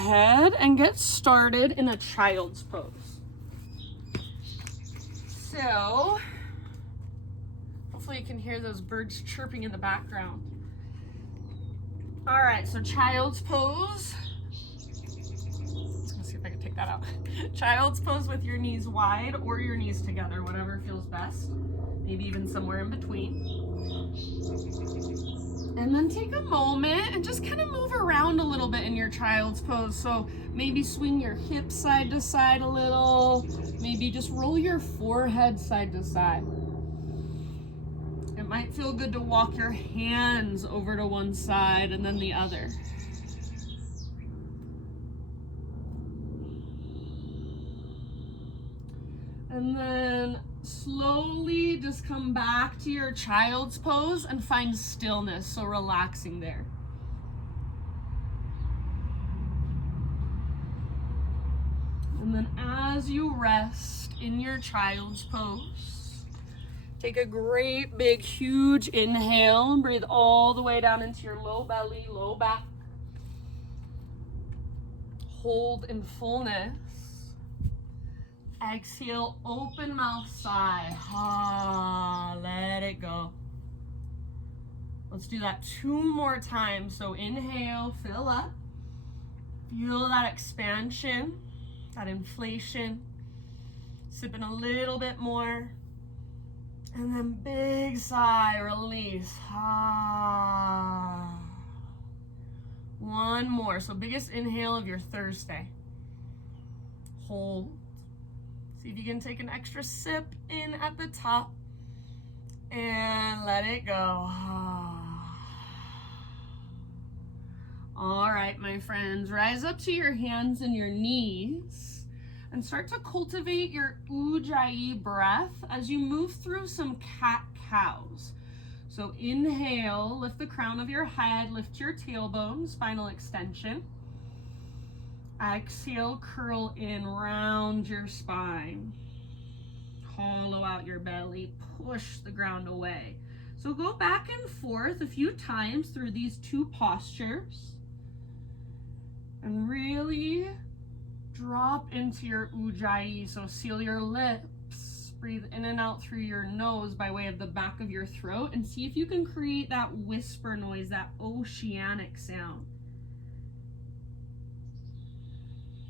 ahead and get started in a child's pose. So, hopefully you can hear those birds chirping in the background. All right, so child's pose. Let's see if I can take that out. Child's pose with your knees wide or your knees together, whatever feels best. Maybe even somewhere in between. And then take a moment and just kind of move around a little bit in your child's pose. So maybe swing your hips side to side a little. Maybe just roll your forehead side to side. It might feel good to walk your hands over to one side and then the other. And then slowly just come back to your child's pose and find stillness, so relaxing there. And then as you rest in your child's pose, take a great big huge inhale and breathe all the way down into your low belly, low back. Hold in fullness. Exhale, open mouth, sigh. Let it go. Let's do that 2 more times. So inhale, fill up. Feel that expansion, that inflation. Sip in a little bit more. And then big sigh, release. One more. So biggest inhale of your Thursday. Hold. See if you can take an extra sip in at the top and let it go. All right, my friends, rise up to your hands and your knees and start to cultivate your Ujjayi breath as you move through some cat-cows. So inhale, lift the crown of your head, lift your tailbone, spinal extension. Exhale, curl in, round your spine. Hollow out your belly, push the ground away. So go back and forth a few times through these 2 postures. And really drop into your Ujjayi. So seal your lips, breathe in and out through your nose by way of the back of your throat, and see if you can create that whisper noise, that oceanic sound.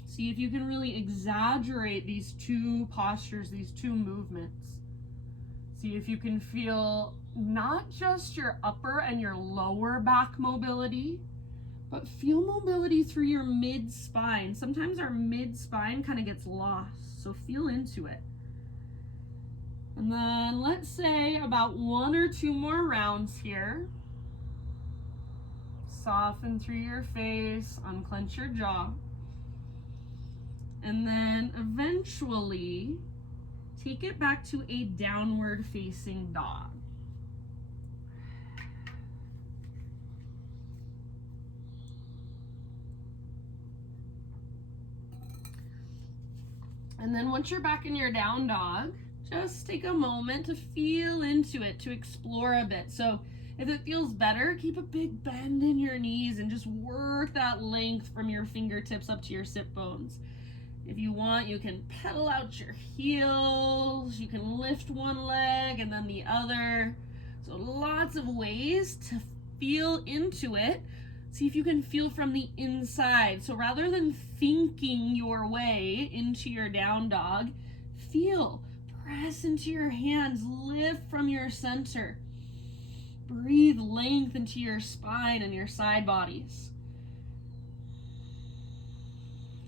See if you can really exaggerate these 2 postures, these 2 movements. See if you can feel not just your upper and your lower back mobility, but feel mobility through your mid-spine. Sometimes our mid-spine kind of gets lost, so feel into it. And then let's say about 1 or 2 more rounds here. Soften through your face, unclench your jaw. And then eventually take it back to a downward facing dog. And then once you're back in your down dog, just take a moment to feel into it, to explore a bit. So if it feels better, keep a big bend in your knees and just work that length from your fingertips up to your sit bones. If you want, you can pedal out your heels, you can lift one leg and then the other. So lots of ways to feel into it. See if you can feel from the inside. So rather than thinking your way into your down dog, feel, press into your hands, lift from your center. Breathe length into your spine and your side bodies.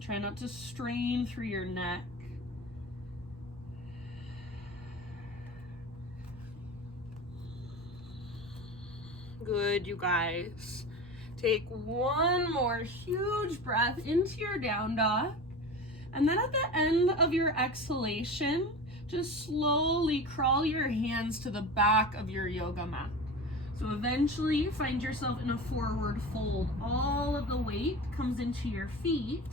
Try not to strain through your neck. Good, you guys. Take one more huge breath into your down dog. And then at the end of your exhalation, just slowly crawl your hands to the back of your yoga mat. So eventually you find yourself in a forward fold. All of the weight comes into your feet.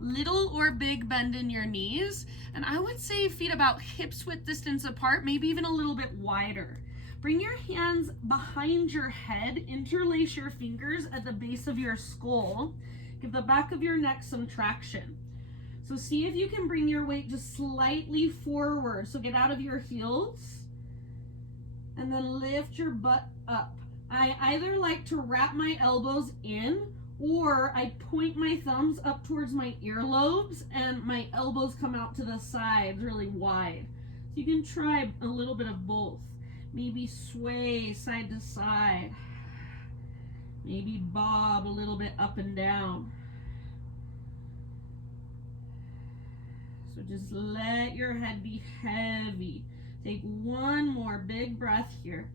Little or big bend in your knees. And I would say feet about hips width distance apart, maybe even a little bit wider. Bring your hands behind your head, interlace your fingers at the base of your skull. Give the back of your neck some traction. So see if you can bring your weight just slightly forward. So get out of your heels and then lift your butt up. I either like to wrap my elbows in, or I point my thumbs up towards my earlobes and my elbows come out to the sides really wide. So you can try a little bit of both. Maybe sway side to side. Maybe bob a little bit up and down. So just let your head be heavy. Take one more big breath here.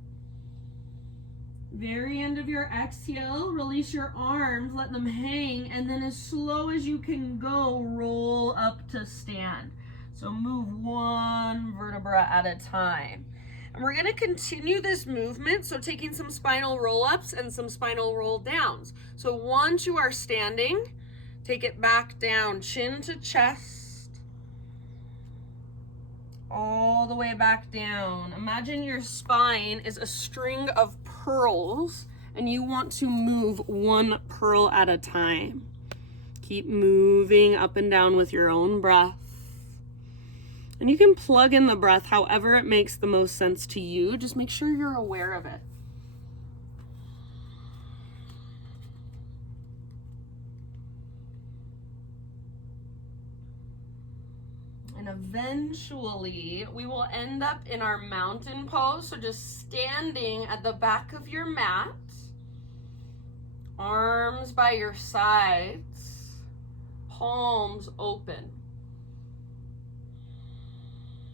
Very end of your exhale, release your arms, let them hang, and then as slow as you can go, roll up to stand. So move one vertebra at a time. And we're gonna continue this movement, so taking some spinal roll-ups and some spinal roll downs. So once you are standing, take it back down, chin to chest, all the way back down. Imagine your spine is a string of pearls and you want to move one pearl at a time. Keep moving up and down with your own breath. And you can plug in the breath however it makes the most sense to you. Just make sure you're aware of it. And eventually we will end up in our mountain pose. So just standing at the back of your mat, arms by your sides, palms open.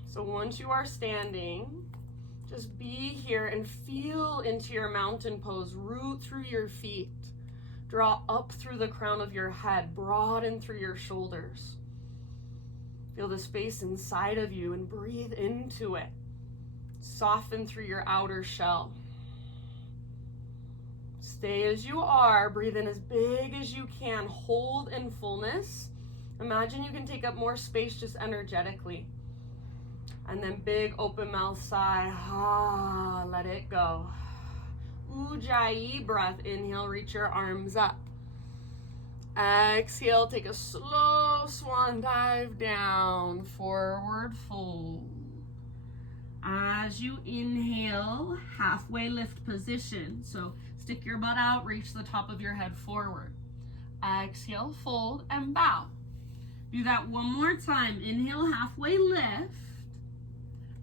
So once you are standing, just be here and feel into your mountain pose. Root through your feet. Draw up through the crown of your head. Broaden through your shoulders. Feel the space inside of you and breathe into it. Soften through your outer shell. Stay as you are. Breathe in as big as you can. Hold in fullness. Imagine you can take up more space just energetically. And then big open mouth sigh. Ah, let it go. Ujjayi breath. Inhale, reach your arms up. Exhale, take a slow swan dive down, forward fold. As you inhale, halfway lift position. So stick your butt out, reach the top of your head forward. Exhale, fold and bow. Do that one more time. Inhale, halfway lift.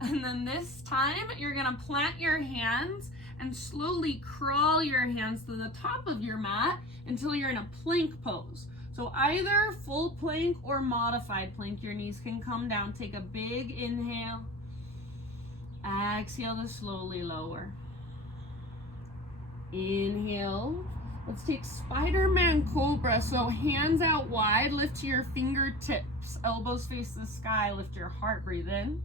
And then this time, you're gonna plant your hands and slowly crawl your hands to the top of your mat until you're in a plank pose. So either full plank or modified plank. Your knees can come down. Take a big inhale. Exhale to slowly lower. Inhale. Let's take Spiderman Cobra. So hands out wide, lift to your fingertips. Elbows face the sky, lift your heart, breathe in.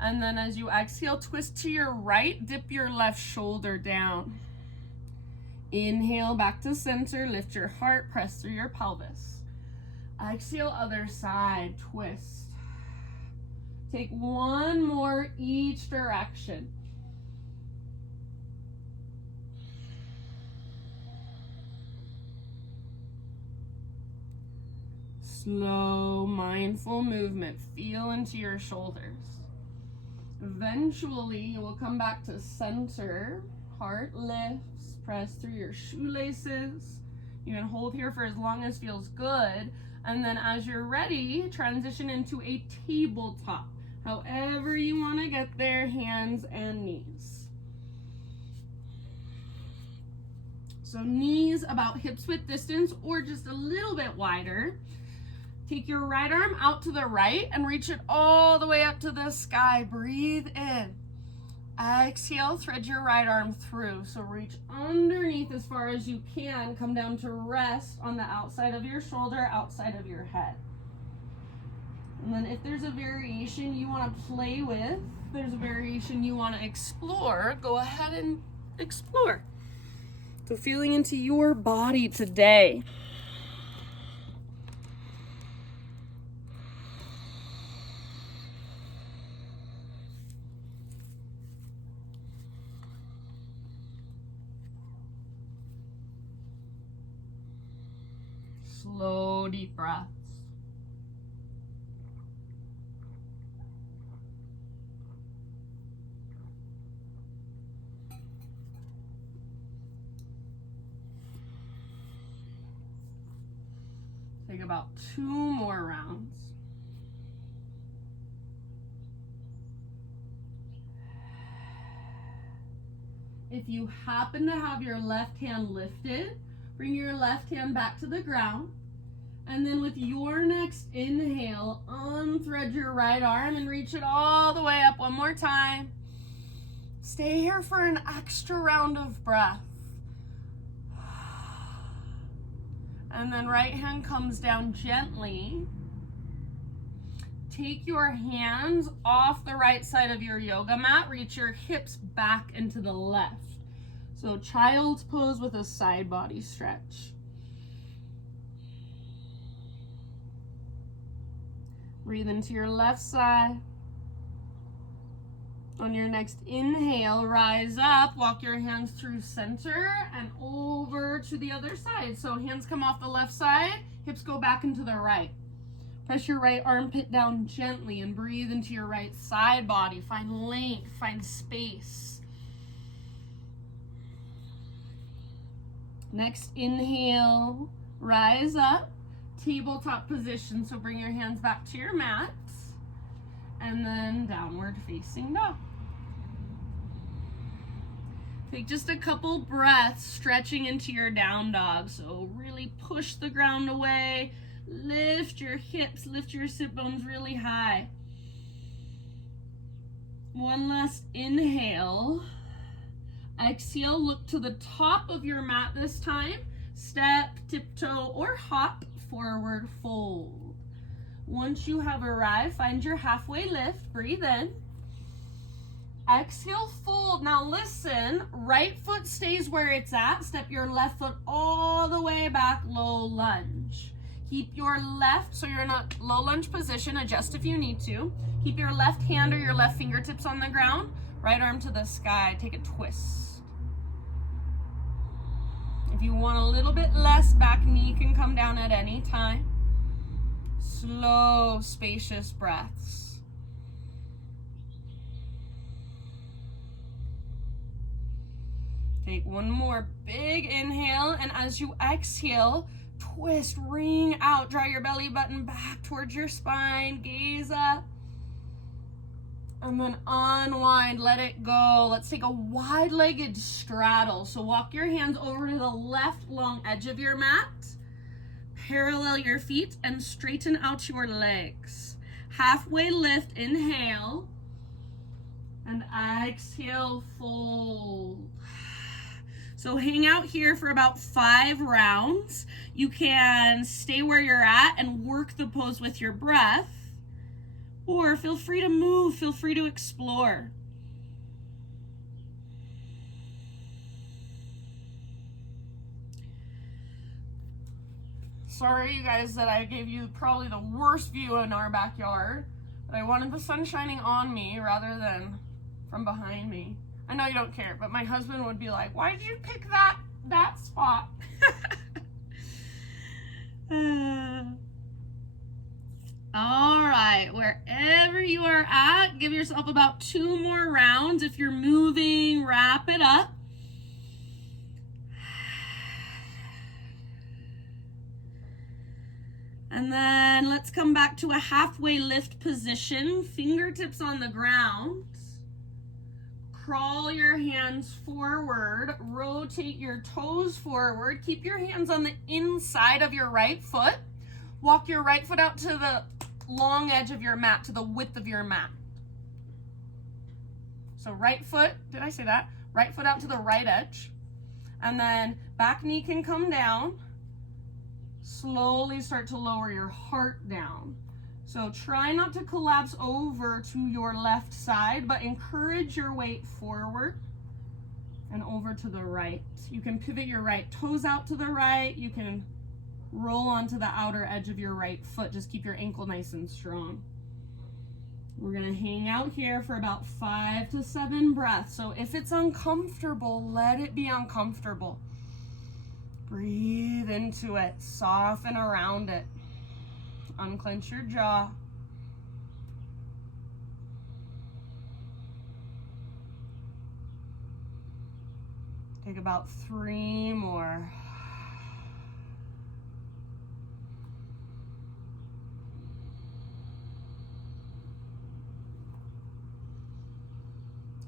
And then as you exhale, twist to your right, dip your left shoulder down. Inhale, back to center, lift your heart, press through your pelvis. Exhale, other side, twist. Take one more each direction. Slow, mindful movement. Feel into your shoulders. Eventually, you will come back to center. Heart lifts. Press through your shoelaces. You can hold here for as long as feels good. And then as you're ready, transition into a tabletop. However you want to get there, hands and knees. So knees about hips width distance or just a little bit wider. Take your right arm out to the right and reach it all the way up to the sky. Breathe in. Exhale, thread your right arm through. So reach underneath as far as you can. Come down to rest on the outside of your shoulder, outside of your head. And then if there's a variation you want to play with, if there's a variation you want to explore, go ahead and explore. So feeling into your body today. slow, deep breaths. Take about 2 more rounds. If you happen to have your left hand lifted, bring your left hand back to the ground. And then with your next inhale, unthread your right arm and reach it all the way up one more time. Stay here for an extra round of breath. And then right hand comes down gently. Take your hands off the right side of your yoga mat. Reach your hips back into the left. So child's pose with a side body stretch. Breathe into your left side. On your next inhale, rise up, walk your hands through center and over to the other side. So hands come off the left side, hips go back into the right. Press your right armpit down gently and breathe into your right side body. Find length, find space. Next inhale, rise up, tabletop position. So bring your hands back to your mat. And then downward facing dog. Take just a couple breaths stretching into your down dog. So really push the ground away. Lift your hips, lift your sit bones really high. One last inhale. Exhale, look to the top of your mat this time. Step, tiptoe, or hop, forward fold. Once you have arrived, find your halfway lift, breathe in. Exhale, fold. Now listen, right foot stays where it's at. Step your left foot all the way back, low lunge. Keep your left, so you're in a low lunge position, adjust if you need to. Keep your left hand or your left fingertips on the ground, right arm to the sky, take a twist. If you want a little bit less, back knee can come down at any time. Slow, spacious breaths. Take one more big inhale, and as you exhale, twist, ring out, draw your belly button back towards your spine, gaze up, and then unwind, let it go. Let's take a wide-legged straddle. So walk your hands over to the left long edge of your mat. Parallel your feet and straighten out your legs. Halfway lift, inhale, and exhale, fold. So hang out here for about 5 rounds. You can stay where you're at and work the pose with your breath, or feel free to move, feel free to explore. Sorry, you guys, that I gave you probably the worst view in our backyard, but I wanted the sun shining on me rather than from behind me. I know you don't care, but my husband would be like, why did you pick that spot? All right, wherever you are at, give yourself about 2 more rounds. If you're moving, wrap it up. And then let's come back to a halfway lift position, fingertips on the ground. Crawl your hands forward, rotate your toes forward, keep your hands on the inside of your right foot. Walk your right foot out to the long edge of your mat, to the width of your mat. So right foot, did I say that? Right foot out to the right edge. And then back knee can come down. Slowly start to lower your heart down. So try not to collapse over to your left side, but encourage your weight forward and over to the right. You can pivot your right toes out to the right. You can roll onto the outer edge of your right foot. Just keep your ankle nice and strong. We're gonna hang out here for about 5 to 7 breaths. So if it's uncomfortable, let it be uncomfortable. Breathe into it, soften around it. Unclench your jaw. Take about 3 more.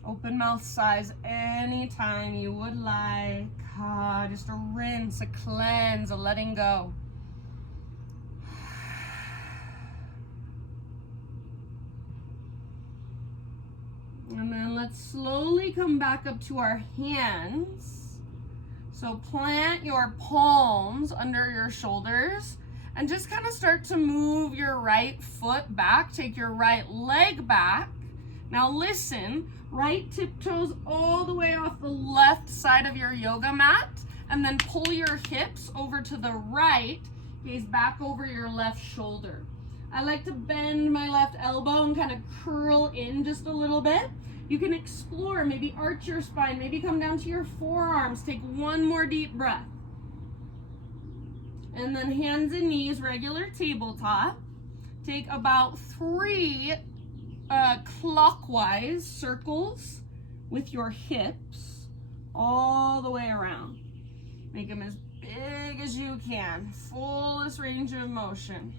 Open mouth size anytime you would like. Just a rinse, a cleanse, a letting go. And then let's slowly come back up to our hands. So plant your palms under your shoulders and just kind of start to move your right foot back. Take your right leg back. Now listen, right tiptoes all the way off the left side of your yoga mat, and then pull your hips over to the right, gaze back over your left shoulder. I like to bend my left elbow and kind of curl in just a little bit. You can explore, maybe arch your spine, maybe come down to your forearms. Take one more deep breath. And then hands and knees, regular tabletop. Take about 3 clockwise circles with your hips all the way around. Make them as big as you can, fullest range of motion.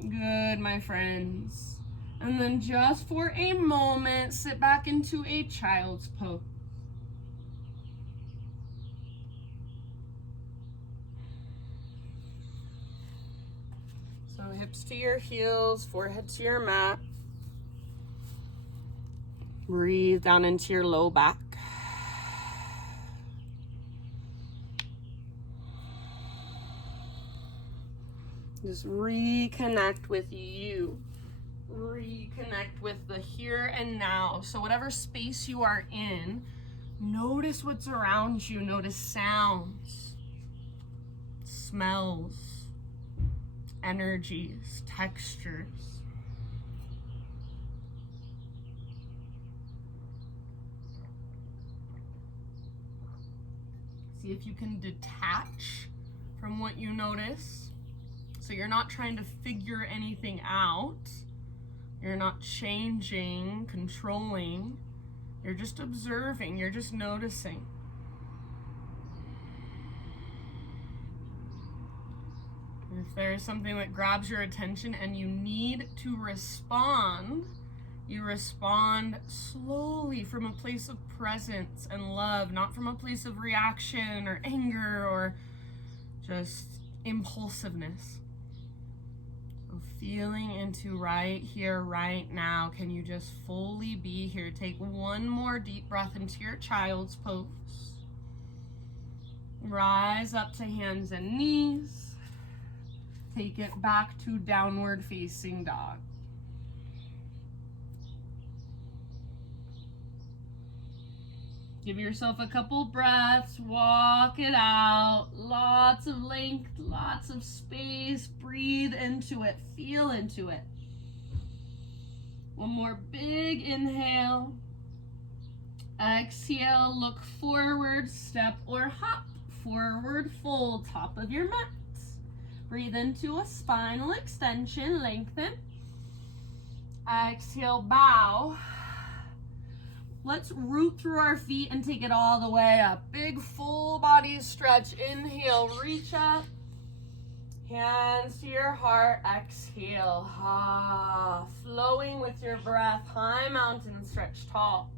Good, my friends. And then just for a moment, sit back into a child's pose. So hips to your heels, forehead to your mat. Breathe down into your low back. Just reconnect with you. Reconnect with the here and now. So whatever space you are in, notice what's around you. Notice sounds, smells, energies, textures. See if you can detach from what you notice. So you're not trying to figure anything out. You're not changing, controlling. You're just observing. You're just noticing. If there is something that grabs your attention and you need to respond, you respond slowly from a place of presence and love, not from a place of reaction or anger or just impulsiveness. So feeling into right here, right now. Can you just fully be here? Take one more deep breath into your child's pose. Rise up to hands and knees. Take it back to downward facing dog. Give yourself a couple breaths, walk it out. Lots of length, lots of space. Breathe into it, feel into it. One more big inhale. Exhale, look forward, step or hop. Forward fold, top of your mat. Breathe into a spinal extension, lengthen. Exhale, bow. Let's root through our feet and take it all the way up. Big full body stretch. Inhale, reach up. Hands to your heart. Exhale. Flowing with your breath. High mountain stretch tall.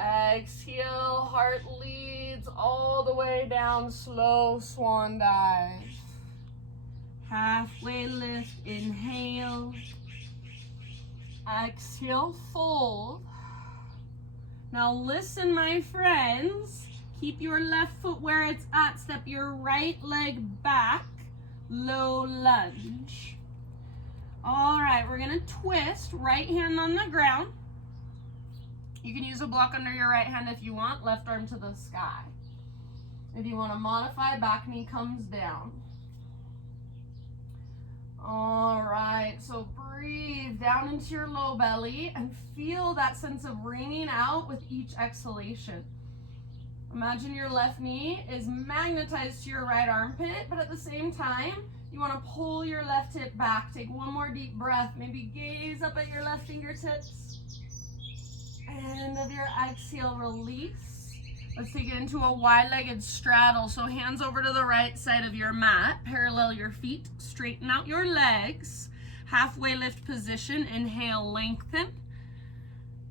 Exhale, heart leads all the way down. Slow swan dive. Halfway lift. Inhale. Exhale, fold. Now listen, my friends. Keep your left foot where it's at. Step your right leg back. Low lunge. All right, we're gonna twist. Right hand on the ground. You can use a block under your right hand if you want. Left arm to the sky. If you want to modify, back knee comes down. All right, so breathe down into your low belly and feel that sense of wringing out with each exhalation. Imagine your left knee is magnetized to your right armpit, but at the same time, you want to pull your left hip back. Take one more deep breath. Maybe gaze up at your left fingertips. End of your exhale, release. Let's take it into a wide-legged straddle. So hands over to the right side of your mat. Parallel your feet. Straighten out your legs. Halfway lift position. Inhale, lengthen.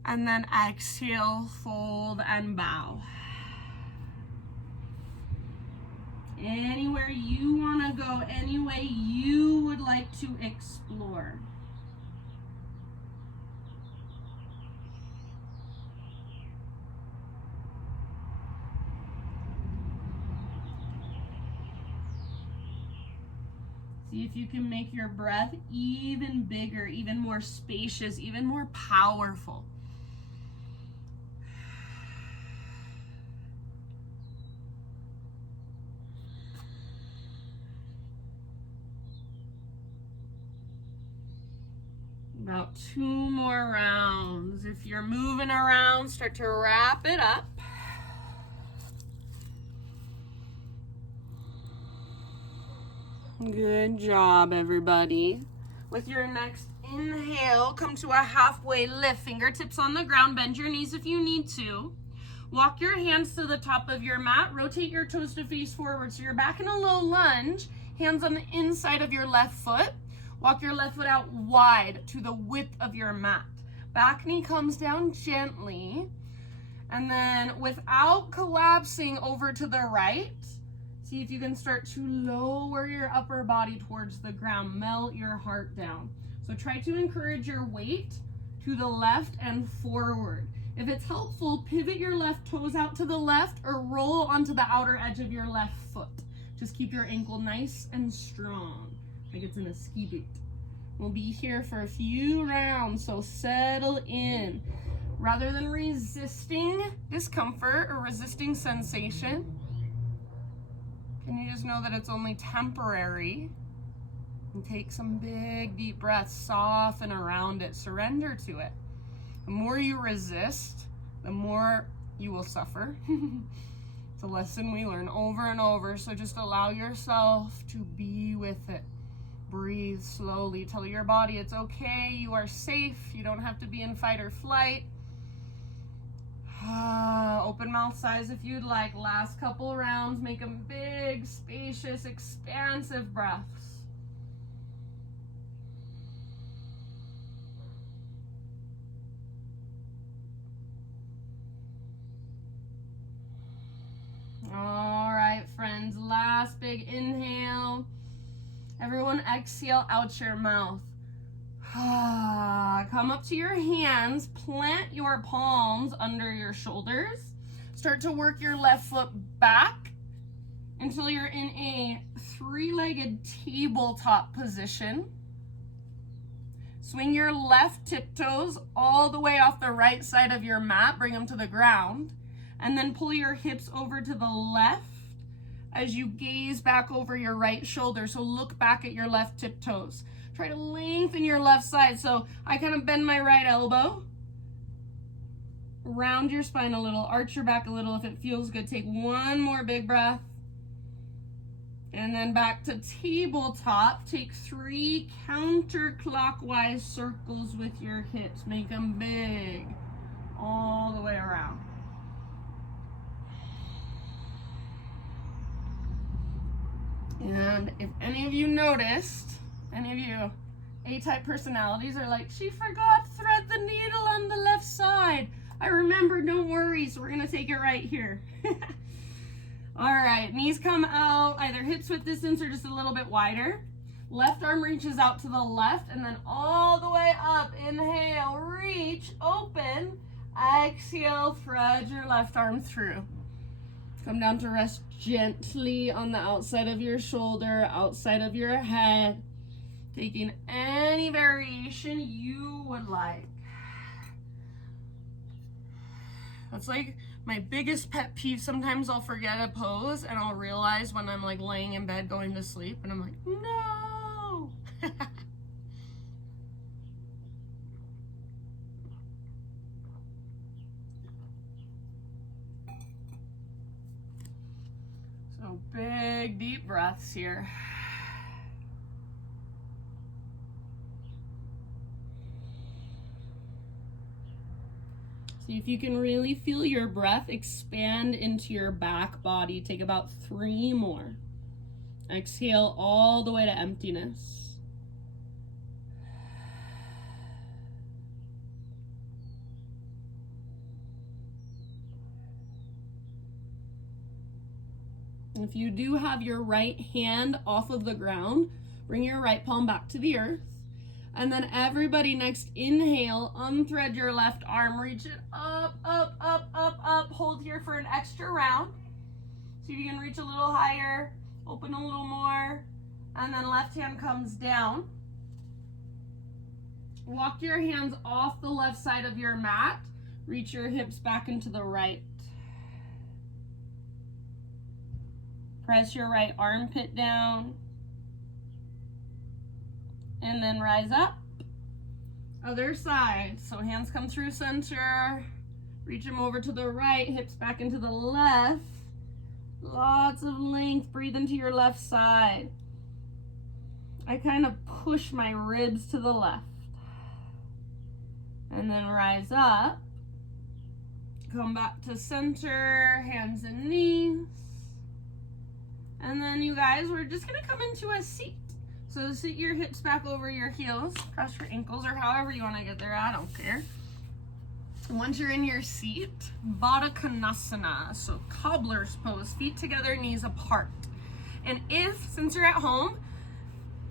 And then exhale, fold and bow. Anywhere you want to go, any way you would like to explore. See if you can make your breath even bigger, even more spacious, even more powerful. About 2 more rounds. If you're moving around, start to wrap it up. Good job, everybody. With your next inhale, come to a halfway lift. Fingertips on the ground. Bend your knees if you need to. Walk your hands to the top of your mat. Rotate your toes to face forward. So you're back in a low lunge. Hands on the inside of your left foot. Walk your left foot out wide to the width of your mat. Back knee comes down gently. And then without collapsing over to the right, see if you can start to lower your upper body towards the ground. Melt your heart down. So try to encourage your weight to the left and forward. If it's helpful, pivot your left toes out to the left or roll onto the outer edge of your left foot. Just keep your ankle nice and strong, like it's in a ski boot. We'll be here for a few rounds, so settle in. Rather than resisting discomfort or resisting sensation, can you just know that it's only temporary? And take some big, deep breaths, soften around it, surrender to it. The more you resist, the more you will suffer. It's a lesson we learn over and over, so just allow yourself to be with it. Breathe slowly. Tell your body it's okay, you are safe, you don't have to be in fight or flight. Open mouth size if you'd like. Last couple rounds, make them big, spacious, expansive breaths. All right, friends, last big inhale. Everyone exhale out your mouth. Come up to your hands, plant your palms under your shoulders. Start to work your left foot back until you're in a 3-legged tabletop position. Swing your left tiptoes all the way off the right side of your mat, bring them to the ground, and then pull your hips over to the left as you gaze back over your right shoulder. So look back at your left tiptoes. Try to lengthen your left side. So I kind of bend my right elbow. Round your spine a little, arch your back a little if it feels good. Take one more big breath. And then back to tabletop. Take 3 counterclockwise circles with your hips. Make them big all the way around. And if any of you noticed, any of you A-type personalities are like, she forgot to thread the needle on the left side. I remember, don't worry, so we're gonna take it right here. All right, knees come out, either hips width distance or just a little bit wider. Left arm reaches out to the left and then all the way up. Inhale, reach, open. Exhale, thread your left arm through. Come down to rest gently on the outside of your shoulder, outside of your head. Taking any variation you would like. That's like my biggest pet peeve. Sometimes I'll forget a pose and I'll realize when I'm like laying in bed going to sleep and I'm like, no. So big, deep breaths here. See if you can really feel your breath expand into your back body. Take about 3 more. Exhale all the way to emptiness. If you do have your right hand off of the ground, bring your right palm back to the earth. And then everybody next inhale, unthread your left arm, reach it up, up, up, up, up. Hold here for an extra round. See if you can reach a little higher, open a little more, and then left hand comes down. Walk your hands off the left side of your mat. Reach your hips back into the right. Press your right armpit down. And then rise up. Other side. So hands come through center. Reach them over to the right, hips back into the left. Lots of length. Breathe into your left side. I kind of push my ribs to the left. And then rise up. Come back to center, hands and knees. And then you guys, we're just gonna come into a seat. So sit your hips back over your heels, cross your ankles, or however you want to get there, I don't care. And once you're in your seat, Badakanasana, so Cobbler's pose, feet together, knees apart. And if, since you're at home,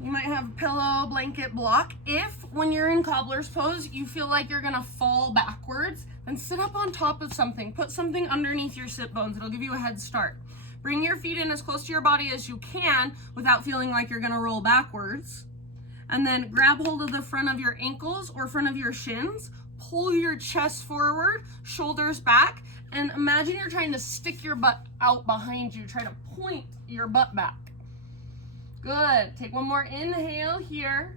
you might have a pillow, blanket, block. If, when you're in Cobbler's pose, you feel like you're gonna fall backwards, then sit up on top of something. Put something underneath your sit bones. It'll give you a head start. Bring your feet in as close to your body as you can without feeling like you're gonna roll backwards. And then grab hold of the front of your ankles or front of your shins, pull your chest forward, shoulders back, and imagine you're trying to stick your butt out behind you. Try to point your butt back. Good, take one more inhale here.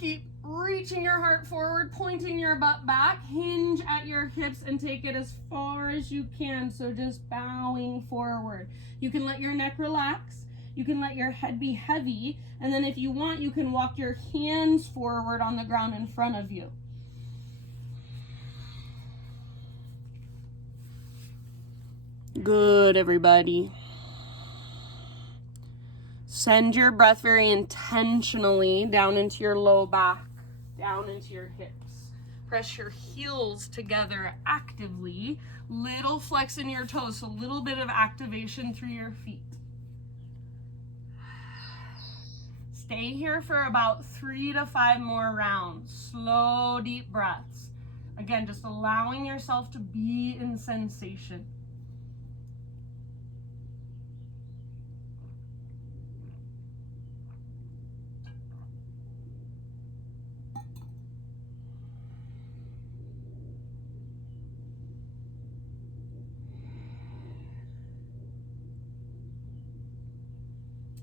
Keep reaching your heart forward, pointing your butt back, hinge at your hips and take it as far as you can. So just bowing forward. You can let your neck relax. You can let your head be heavy. And then if you want, you can walk your hands forward on the ground in front of you. Good, everybody. Send your breath very intentionally down into your low back, down into your hips. Press your heels together actively. Little flex in your toes, so a little bit of activation through your feet. Stay here for about 3 to 5 more rounds. Slow, deep breaths. Again, just allowing yourself to be in sensation.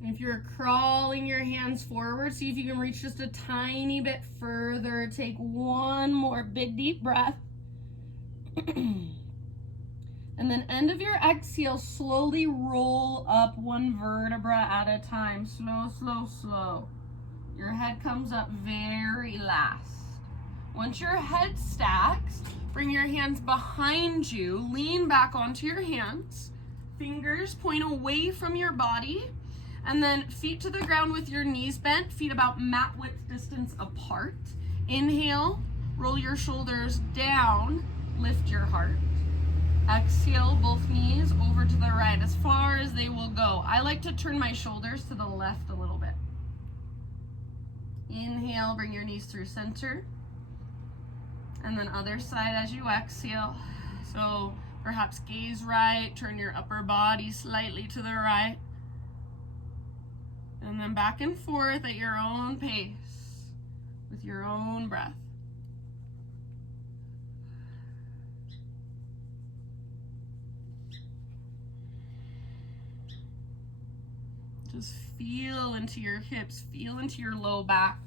If you're crawling your hands forward, see if you can reach just a tiny bit further. Take one more big deep breath. And then end of your exhale, slowly roll up one vertebra at a time. Slow, slow, slow. Your head comes up very last. Once your head stacks, bring your hands behind you. Lean back onto your hands. Fingers point away from your body. And then feet to the ground with your knees bent, feet about mat width distance apart. Inhale, roll your shoulders down, lift your heart. Exhale, both knees over to the right as far as they will go. I like to turn my shoulders to the left a little bit. Inhale, bring your knees through center. And then other side as you exhale. So perhaps gaze right, turn your upper body slightly to the right. And then back and forth at your own pace, with your own breath. Just feel into your hips, feel into your low back.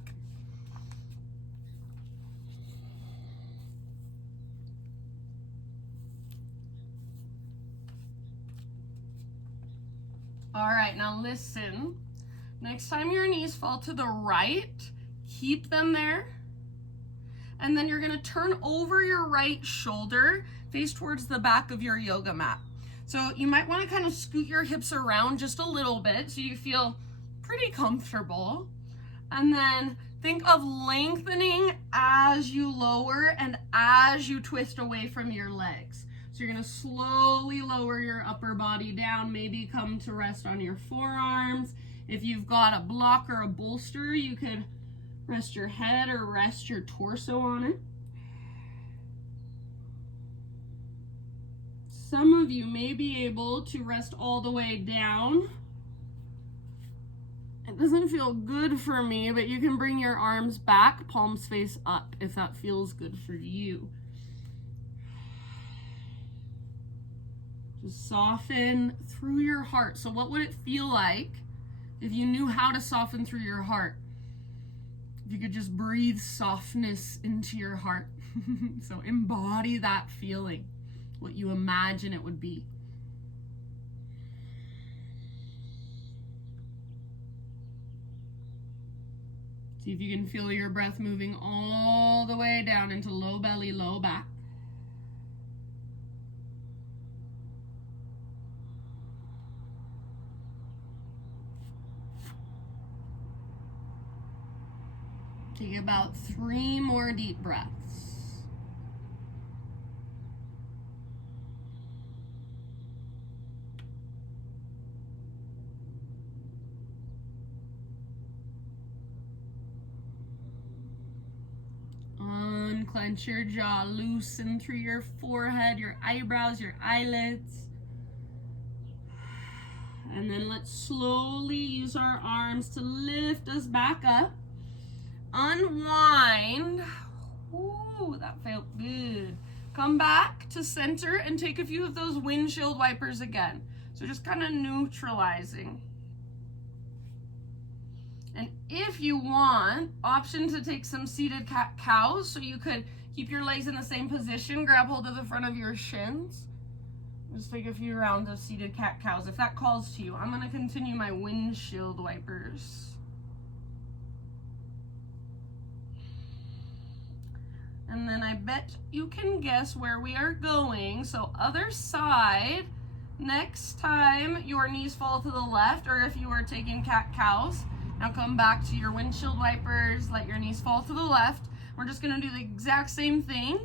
All right, now listen. Next time your knees fall to the right, keep them there. And then you're gonna turn over your right shoulder, face towards the back of your yoga mat. So you might wanna kind of scoot your hips around just a little bit so you feel pretty comfortable. And then think of lengthening as you lower and as you twist away from your legs. So you're gonna slowly lower your upper body down, maybe come to rest on your forearms. If you've got a block or a bolster, you could rest your head or rest your torso on it. Some of you may be able to rest all the way down. It doesn't feel good for me, but you can bring your arms back, palms face up, if that feels good for you. Just soften through your heart. So what would it feel like if you knew how to soften through your heart? If you could just breathe softness into your heart. So embody that feeling, what you imagine it would be. See if you can feel your breath moving all the way down into low belly, low back. Take about 3 more deep breaths. Unclench your jaw, loosen through your forehead, your eyebrows, your eyelids. And then let's slowly use our arms to lift us back up. Unwind. Ooh, that felt good. Come back to center and take a few of those windshield wipers again. So just kind of neutralizing. And if you want, option to take some seated cat-cows, so you could keep your legs in the same position, grab hold of the front of your shins. Just take a few rounds of seated cat-cows if that calls to you. I'm going to continue my windshield wipers. And then I bet you can guess where we are going. So other side, next time your knees fall to the left, or if you are taking cat-cows, now come back to your windshield wipers, let your knees fall to the left. We're just gonna do the exact same thing,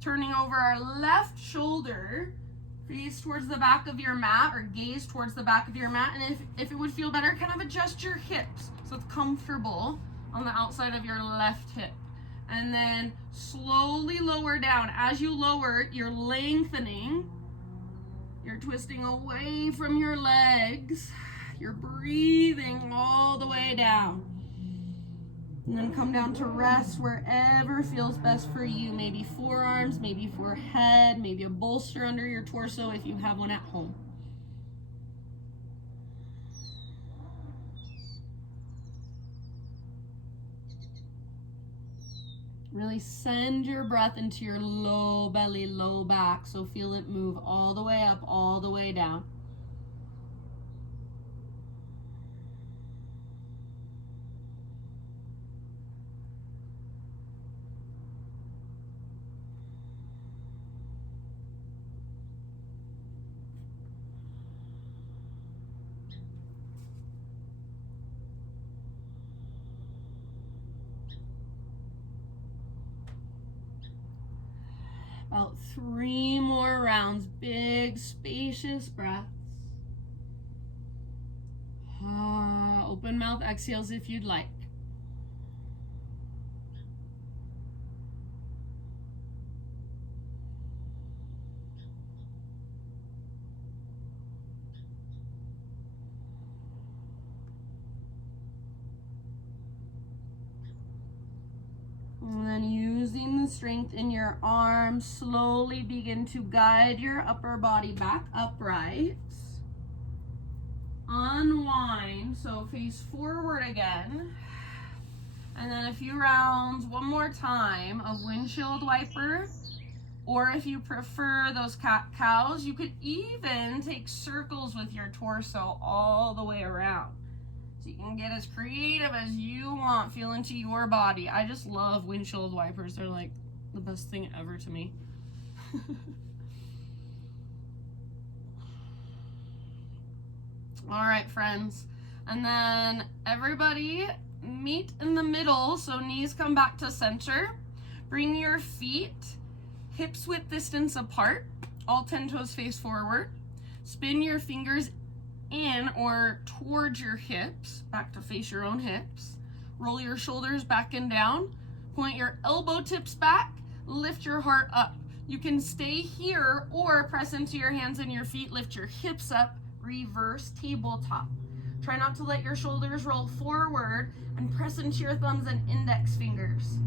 turning over our left shoulder, face towards the back of your mat, or gaze towards the back of your mat. And if it would feel better, kind of adjust your hips so it's comfortable on the outside of your left hip. And then slowly lower down. As you lower, you're lengthening. You're twisting away from your legs. You're breathing all the way down. And then come down to rest wherever feels best for you. Maybe forearms, maybe forehead, maybe a bolster under your torso if you have one at home. Really send your breath into your low belly, low back. So feel it move all the way up, all the way down. About 3 more rounds, big spacious breaths. Open mouth exhales if you'd like. And then using the strength in your arms, slowly begin to guide your upper body back upright. Unwind, so face forward again. And then a few rounds, one more time, of windshield wiper Or if you prefer those cat-cows, you could even take circles with your torso all the way around. So you can get as creative as you want, feel into your body. I just love windshield wipers. They're like the best thing ever to me. All right, friends. And then everybody meet in the middle. So knees come back to center. Bring your feet hips width distance apart. All 10 toes face forward. Spin your fingers in or towards your hips, back to face your own hips. Roll your shoulders back and down. Point your elbow tips back. Lift your heart up. You can stay here or press into your hands and your feet. Lift your hips up. Reverse tabletop. Try not to let your shoulders roll forward and press into your thumbs and index fingers.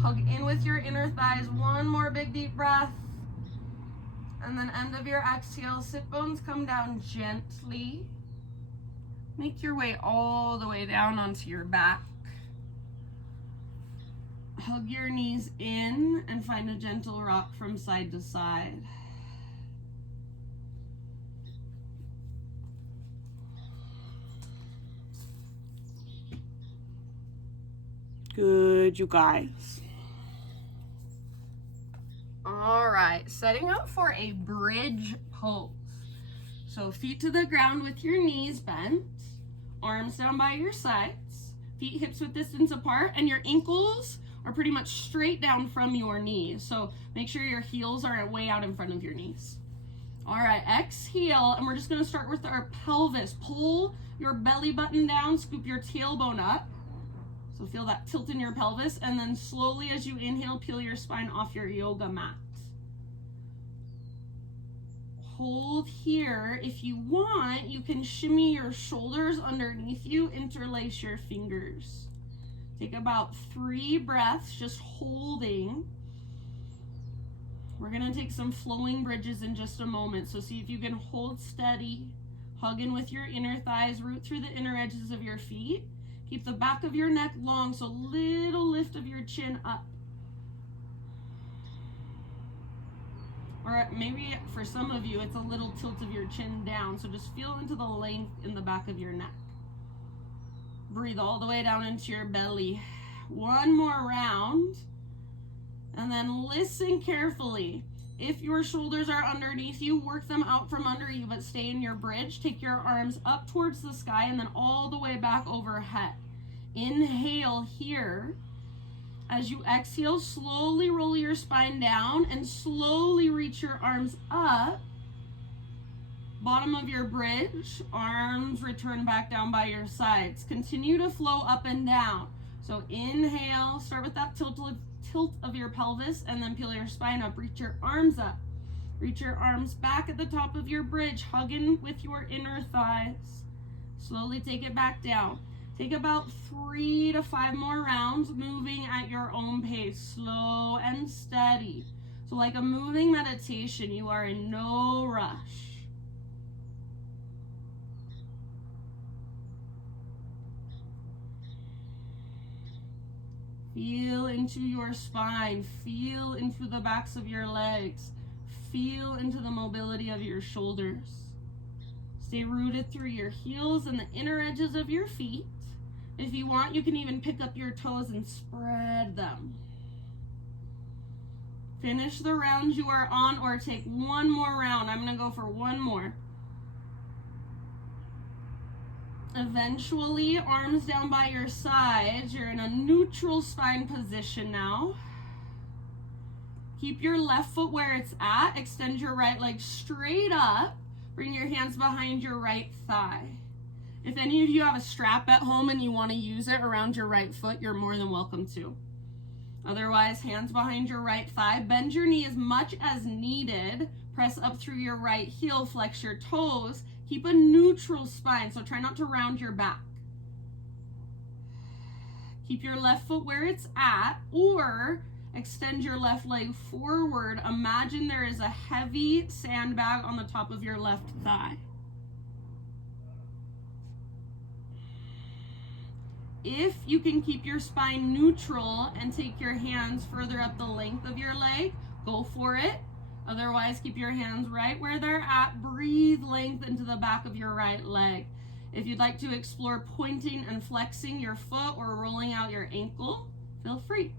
Hug in with your inner thighs. One more big deep breath. And then end of your exhale, sit bones come down gently. Make your way all the way down onto your back. Hug your knees in and find a gentle rock from side to side. Good, you guys. All right, setting up for a bridge pose. So feet to the ground with your knees bent, arms down by your sides, feet hips width distance apart, and your ankles are pretty much straight down from your knees. So make sure your heels are way out in front of your knees. All right, exhale, and we're just gonna start with our pelvis. Pull your belly button down, scoop your tailbone up. So feel that tilt in your pelvis, and then slowly as you inhale, peel your spine off your yoga mat. Hold here. If you want, you can shimmy your shoulders underneath you, interlace your fingers. Take about 3 breaths, just holding. We're gonna take some flowing bridges in just a moment, so see if you can hold steady. Hug in with your inner thighs, root through the inner edges of your feet. Keep the back of your neck long, so little lift of your chin up. Or maybe for some of you, it's a little tilt of your chin down, so just feel into the length in the back of your neck. Breathe all the way down into your belly. One more round, and then listen carefully. If your shoulders are underneath you, work them out from under you, but stay in your bridge. Take your arms up towards the sky and then all the way back overhead. Inhale here. As you exhale, slowly roll your spine down and slowly reach your arms up. Bottom of your bridge, arms return back down by your sides. Continue to flow up and down. So inhale, start with that tilt of your pelvis, and then peel your spine up. Reach your arms up. Reach your arms back at the top of your bridge. Hug in with your inner thighs. Slowly take it back down. Take about 3 to 5 more rounds, moving at your own pace, slow and steady. So like a moving meditation, you are in no rush. Feel into your spine, feel into the backs of your legs, feel into the mobility of your shoulders. Stay rooted through your heels and the inner edges of your feet. If you want, you can even pick up your toes and spread them. Finish the round you are on or take one more round. I'm gonna go for one more. Eventually, arms down by your sides. You're in a neutral spine position now. Keep your left foot where it's at. Extend your right leg straight up. Bring your hands behind your right thigh. If any of you have a strap at home and you want to use it around your right foot, you're more than welcome to. Otherwise, hands behind your right thigh. Bend your knee as much as needed. Press up through your right heel. Flex your toes. Keep a neutral spine, so try not to round your back. Keep your left foot where it's at, or extend your left leg forward. Imagine there is a heavy sandbag on the top of your left thigh. If you can keep your spine neutral and take your hands further up the length of your leg, go for it. Otherwise, keep your hands right where they're at. Breathe length into the back of your right leg. If you'd like to explore pointing and flexing your foot or rolling out your ankle, feel free.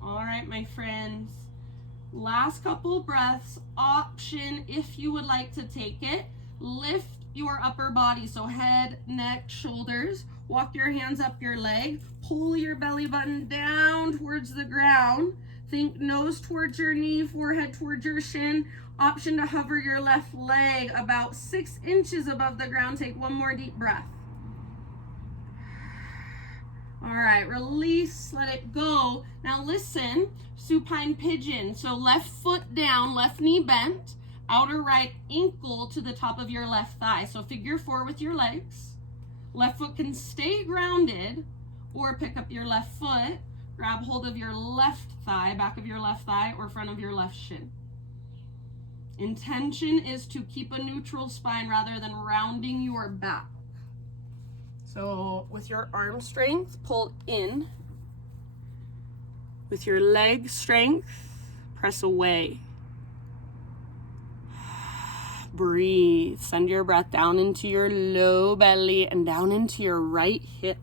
All right, my friends. Last couple breaths. Option, if you would like to take it, lift your upper body, so head, neck, shoulders. Walk your hands up your leg. Pull your belly button down towards the ground. Think nose towards your knee, forehead towards your shin. Option to hover your left leg about 6 inches above the ground. Take one more deep breath. All right, release, let it go. Now listen, supine pigeon. So left foot down, left knee bent, outer right ankle to the top of your left thigh. So figure 4 with your legs. Left foot can stay grounded, or pick up your left foot, grab hold of your left thigh, back of your left thigh, or front of your left shin. Intention is to keep a neutral spine rather than rounding your back. So with your arm strength, pull in. With your leg strength, press away. Breathe. Send your breath down into your low belly and down into your right hip.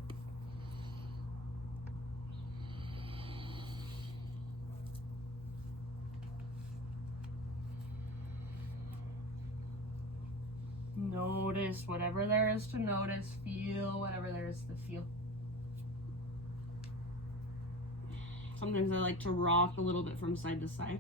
Notice whatever there is to notice. Feel whatever there is to feel. Sometimes I like to rock a little bit from side to side.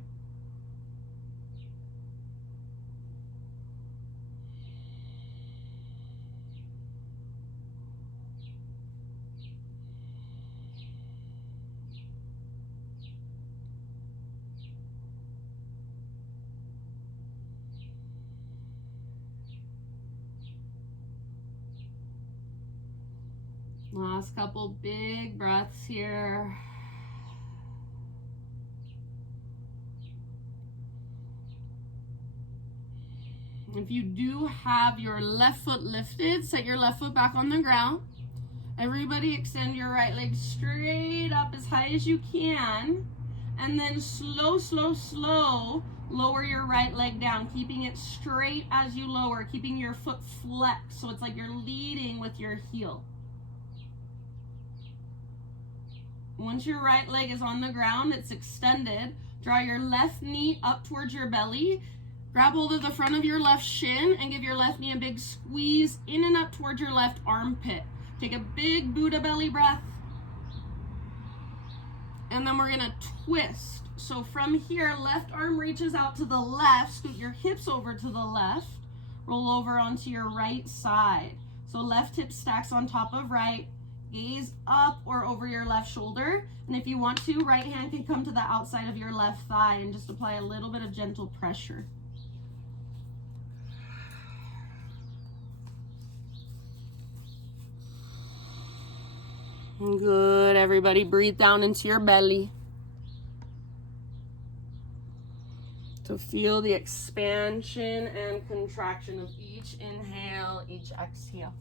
Last couple big breaths here. If you do have your left foot lifted, set your left foot back on the ground. Everybody extend your right leg straight up as high as you can. And then slow, lower your right leg down, keeping it straight as you lower, keeping your foot flexed. So it's like you're leading with your heel. Once your right leg is on the ground, it's extended. Draw your left knee up towards your belly. Grab hold of the front of your left shin and give your left knee a big squeeze in and up towards your left armpit. Take a big Buddha belly breath. And then we're gonna twist. So from here, left arm reaches out to the left, scoot your hips over to the left, roll over onto your right side. So left hip stacks on top of right, gaze up or over your left shoulder. And if you want to, right hand can come to the outside of your left thigh and just apply a little bit of gentle pressure. Good, everybody. Breathe down into your belly. So feel the expansion and contraction of each inhale, each exhale.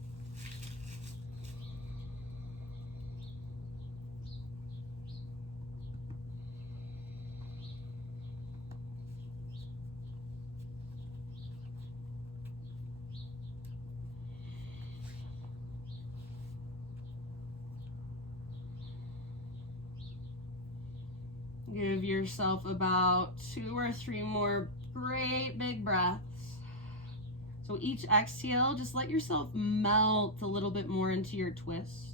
Give yourself about 2 or 3 more great big breaths. So each exhale, just let yourself melt a little bit more into your twist.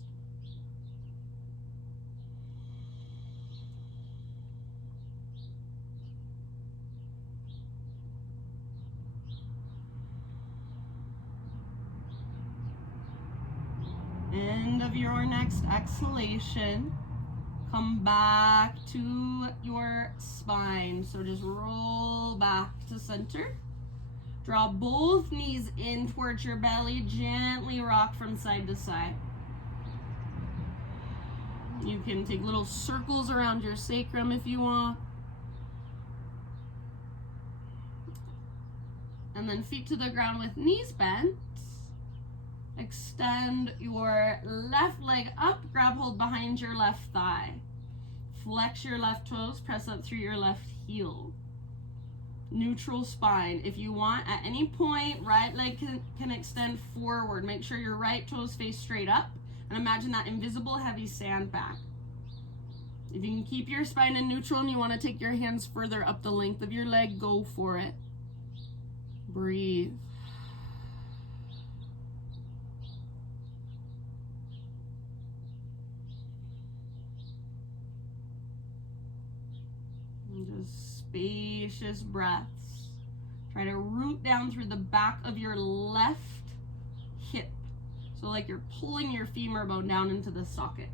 End of your next exhalation. Come back to your spine. So just roll back to center. Draw both knees in towards your belly. Gently rock from side to side. You can take little circles around your sacrum if you want. And then feet to the ground with knees bent. Extend your left leg up, grab hold behind your left thigh. Flex your left toes, press up through your left heel. Neutral spine. If you want, at any point, right leg can extend forward. Make sure your right toes face straight up, and imagine that invisible heavy sand back. If you can keep your spine in neutral and you want to take your hands further up the length of your leg, go for it. Breathe. And just spacious breaths. Try to root down through the back of your left hip. So like you're pulling your femur bone down into the socket.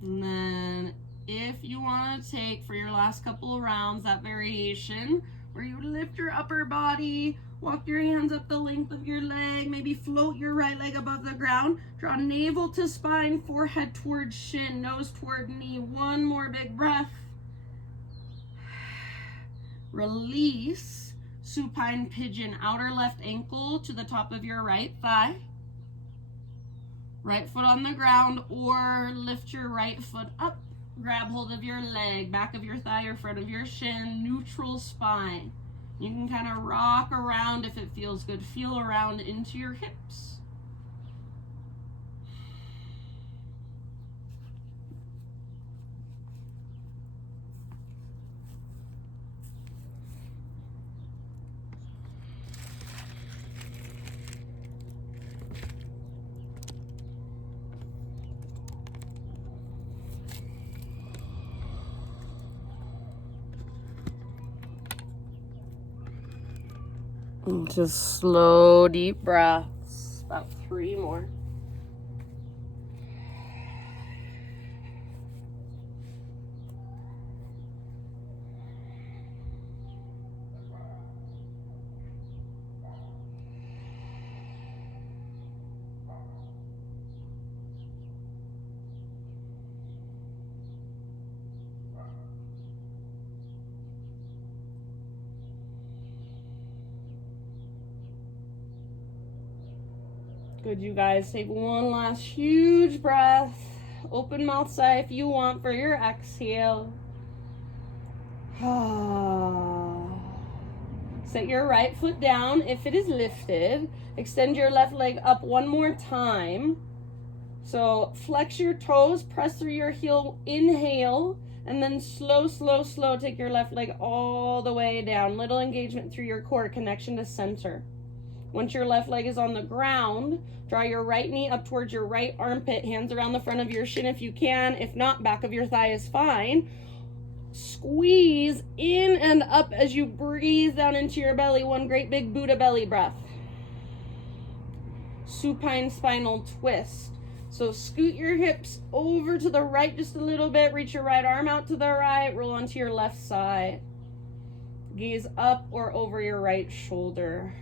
And then if you want to take, for your last couple of rounds, that variation where you lift your upper body, walk your hands up the length of your leg, maybe float your right leg above the ground, draw navel to spine, forehead towards shin, nose toward knee. One more big breath. Release, supine pigeon, outer left ankle to the top of your right thigh. Right foot on the ground, or lift your right foot up, grab hold of your leg, back of your thigh or front of your shin, neutral spine. You can kind of rock around if it feels good. Feel around into your hips. And just slow, deep breaths. About 3 more. Good, you guys. Take one last huge breath. Open mouth sigh if you want for your exhale. Set your right foot down if it is lifted. Extend your left leg up one more time. So flex your toes, press through your heel, inhale, and then slow, slow, slow. Take your left leg all the way down. Little engagement through your core, connection to center. Once your left leg is on the ground, draw your right knee up towards your right armpit, hands around the front of your shin if you can. If not, back of your thigh is fine. Squeeze in and up as you breathe down into your belly. One great big Buddha belly breath. Supine spinal twist. So scoot your hips over to the right just a little bit. Reach your right arm out to the right. Roll onto your left side. Gaze up or over your right shoulder.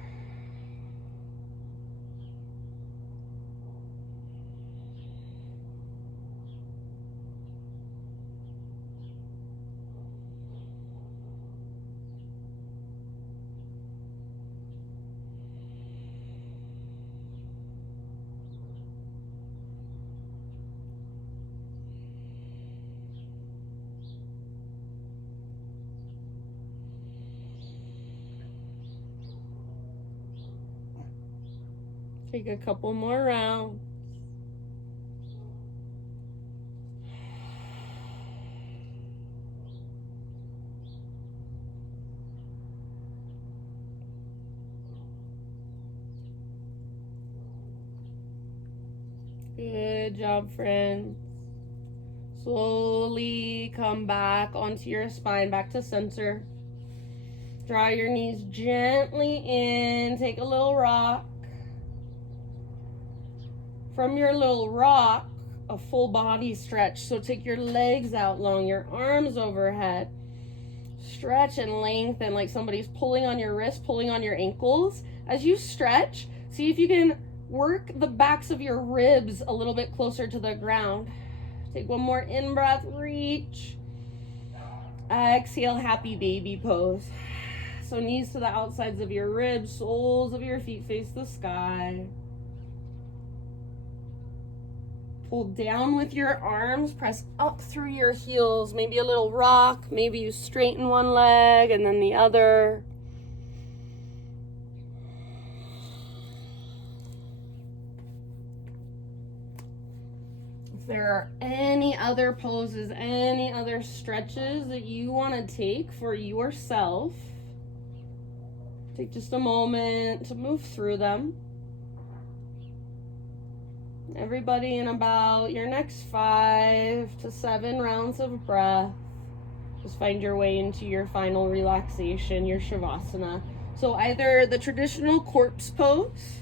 Take a couple more rounds. Good job, friends. Slowly come back onto your spine, back to center. Draw your knees gently in. Take a little rock. From your little rock, a full body stretch. So take your legs out long, your arms overhead. Stretch and lengthen like somebody's pulling on your wrist, pulling on your ankles. As you stretch, see if you can Work the backs of your ribs a little bit closer to the ground. Take one more in-breath, reach. Exhale, happy baby pose. So knees to the outsides of your ribs, soles of your feet face the sky. Pull down with your arms, press up through your heels, maybe a little rock, maybe you straighten one leg and then the other. If there are any other poses, any other stretches that you want to take for yourself, take just a moment to move through them. Everybody in about your next 5 to 7 rounds of breath. Just find your way into your final relaxation, your Shavasana. So either the traditional corpse pose,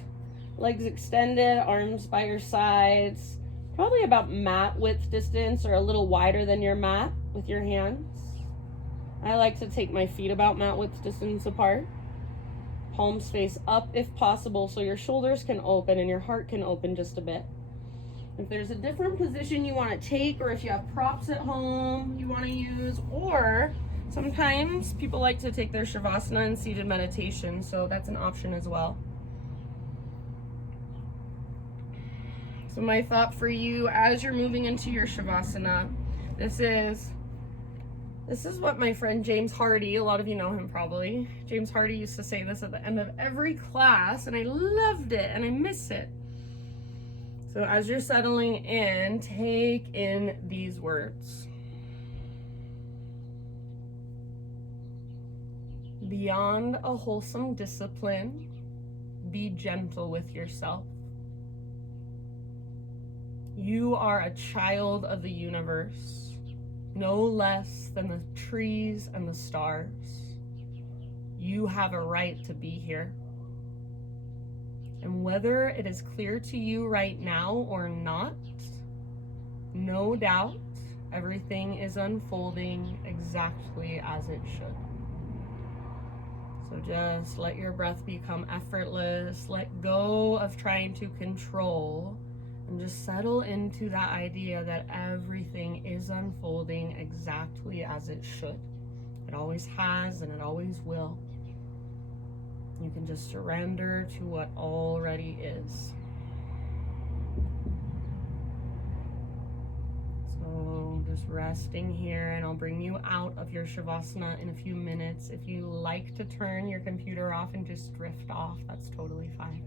legs extended, arms by your sides, probably about mat width distance or a little wider than your mat with your hands. I like to take my feet about mat width distance apart. Palms face up if possible so your shoulders can open and your heart can open just a bit. If there's a different position you want to take, or if you have props at home you want to use, or sometimes people like to take their Shavasana in seated meditation, so that's an option as well. So my thought for you as you're moving into your Shavasana, this is what my friend James Hardy, a lot of you know him probably, James Hardy used to say this at the end of every class, and I loved it and I miss it. So as you're settling in, take in these words. Beyond a wholesome discipline, be gentle with yourself. You are a child of the universe, no less than the trees and the stars. You have a right to be here. And whether it is clear to you right now or not, no doubt everything is unfolding exactly as it should. So just let your breath become effortless. Let go of trying to control and just settle into that idea that everything is unfolding exactly as it should. It always has and it always will. You can just surrender to what already is. So just resting here, and I'll bring you out of your Shavasana in a few minutes. If you like to turn your computer off and just drift off, that's totally fine.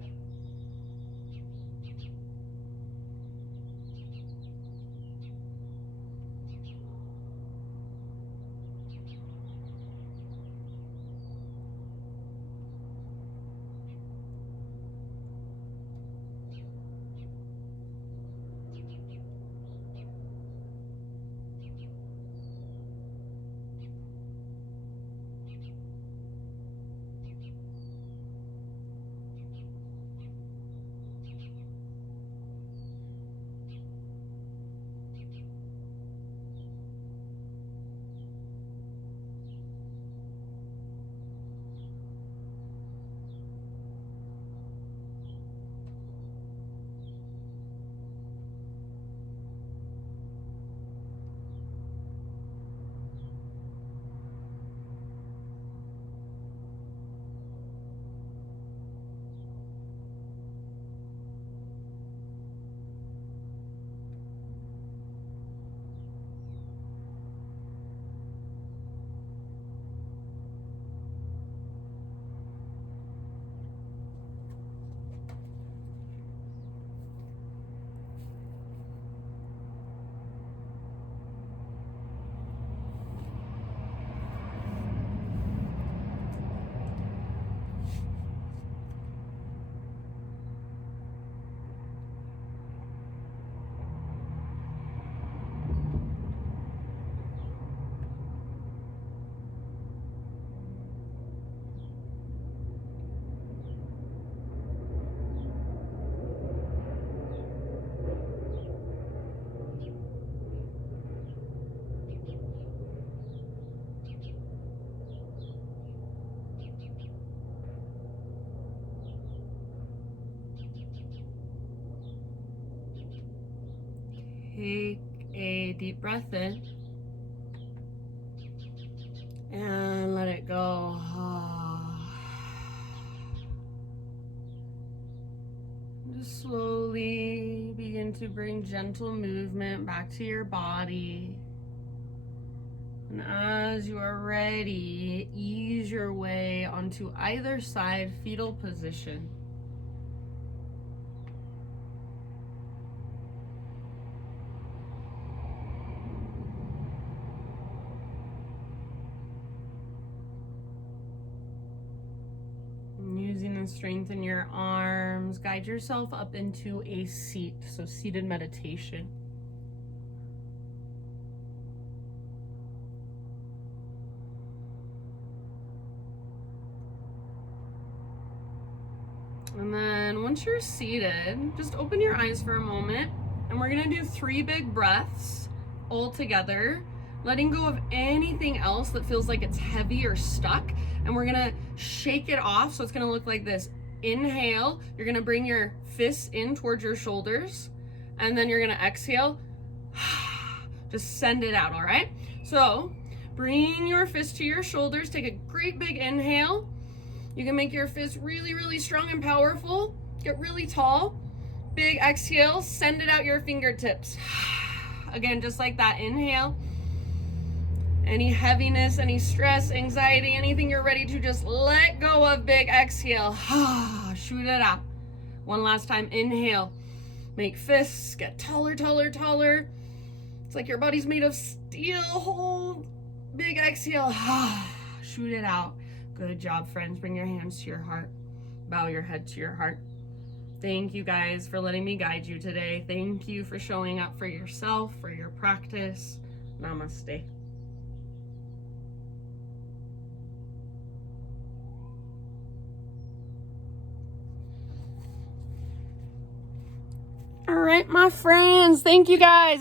Take a deep breath in and let it go. Just slowly begin to bring gentle movement back to your body. And as you are ready, ease your way onto either side, fetal position. Using the strength in your arms, guide yourself up into a seat, so seated meditation. And then once you're seated, just open your eyes for a moment, and we're gonna do 3 big breaths all together, letting go of anything else that feels like it's heavy or stuck. And we're gonna shake it off, so it's gonna look like this. Inhale, you're gonna bring your fists in towards your shoulders, and then you're gonna exhale, just send it out, all right? So bring your fist to your shoulders, take a great big inhale. You can make your fist really, really strong and powerful, get really tall. Big exhale, send it out your fingertips. Again, just like that, inhale. Any heaviness, any stress, anxiety, anything you're ready to just let go of, big exhale. Shoot it out. One last time, inhale. Make fists get taller, taller, taller. It's like your body's made of steel. Hold, big exhale. Shoot it out. Good job, friends. Bring your hands to your heart. Bow your head to your heart. Thank you guys for letting me guide you today. Thank you for showing up for yourself, for your practice. Namaste. All right, my friends, thank you guys.